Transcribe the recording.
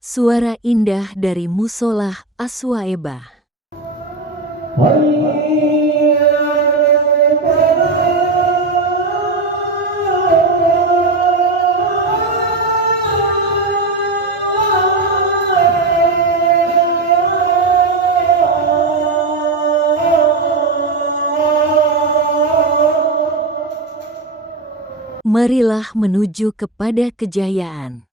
Suara indah dari Musolah Aswaebah. Marilah menuju kepada kejayaan.